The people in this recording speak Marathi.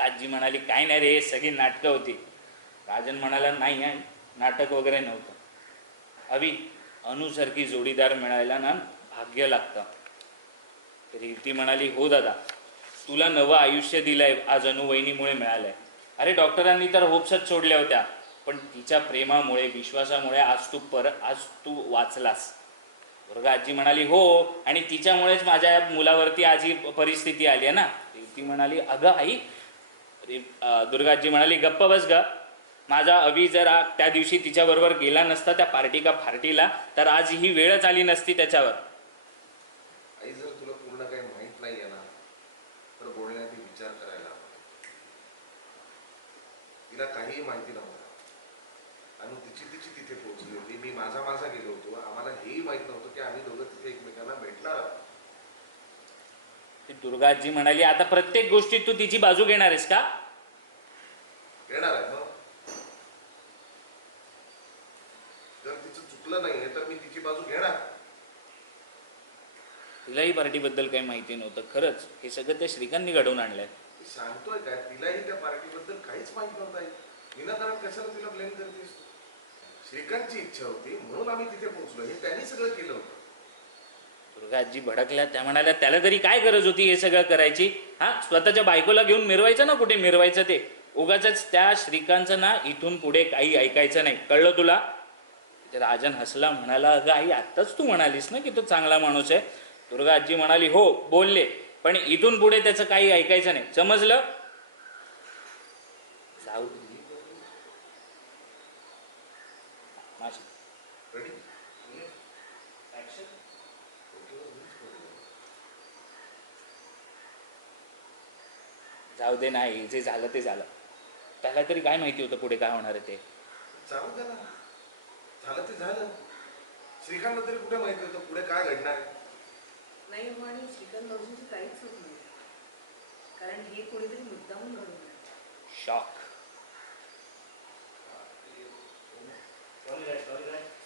आजी म्हणाली काय नाही रे, सगळी नाटकं होती. राजन म्हणाला नाही आहे, नाटक वगैरे नव्हतं. अभि अनुसारखी जोडीदार मिळायला ना भाग्य लागतं. तरी ती म्हणाली हो दादा, तुला नवं आयुष्य दिलंय आज अनुवहिनीमुळे मिळालंय. अरे डॉक्टरांनी तर होप्सच सोडल्या होत्या, पण तिच्या प्रेमामुळे विश्वासामुळे आज तू वाचलास. दुर्गा आजी म्हणाली हो, आणि तिच्यामुळेच माझ्या मुलावरती आज ही परिस्थिती आली आहे ना. ती म्हणाली अगं आई. दुर्गा आजी म्हणाली गप्प बस ग. माझा अभि जर त्या दिवशी तिच्याबरोबर गेला नसता त्या पार्टीला तर आज ही वेळच आली नसती त्याच्यावर. आई जर तुला पूर्ण काही माहित नाहीये ना तर बोलण्याआधी विचार करायला. तिला काहीही माहिती नव्हतं आणि तिची तिथे पोहोचली होती. मी माझा गेलो होतो. आम्हाला हेही माहित नव्हतं की आम्ही दोघं तिथे एकमेकांना भेटणार आहोत. दुर्गाजी म्हणाली आता प्रत्येक गोष्टीत तू तिची बाजू घेणार आहेस का? घेणार आहे. मग जर तिचं चुकलं नाहीये तर मी तिची बाजू घेणार. तिलाही पार्टीबद्दल काही माहिती नव्हतं. खरंच हे सगळं त्या श्रीकांतनी घडवून आणलंय. सांगतोय काय, तिलाही त्या पार्टीबद्दल काहीच माहित नव्हतं. विनाकारण कशाला तिला ब्लेम करतेस? श्रीकांतची इच्छा होती म्हणून आम्ही तिथे पोहोचलो. हे त्यांनी सगळं केलं होतं. दुर्गाजी भडकल्या. त्या म्हणाल्या त्याला तरी काय गरज होती हे सगळं करायची? हा, स्वतःच्या बायकोला घेऊन मिरवायचं ना, कुठे मिरवायचं ते. उगाच त्या श्रीकांतचं ना इथून पुढे काही ऐकायचं नाही, कळलं तुला? राजन हसला, म्हणाला अगं आई आत्ताच तू म्हणालीस ना की तो चांगला माणूस आहे. दुर्गा आजी म्हणाली हो बोलले, पण इथून पुढे त्याचं काही ऐकायचं नाही, समजलं? जाऊ जाऊ दे. नाही जे झालं ते झालं. त्याला तरी काय माहिती होतं पुढे काय होणार आहे ते. जाऊ दे ना, झालं ते झालं. श्रीकांतला तरी कुठे माहिती होतं पुढे काय घडणार आहे? नाही आणि श्रीकांत भाऊजींची काहीच चूक नाही, कारण हे कोणीतरी मुद्दामून घडवलं. शॉक.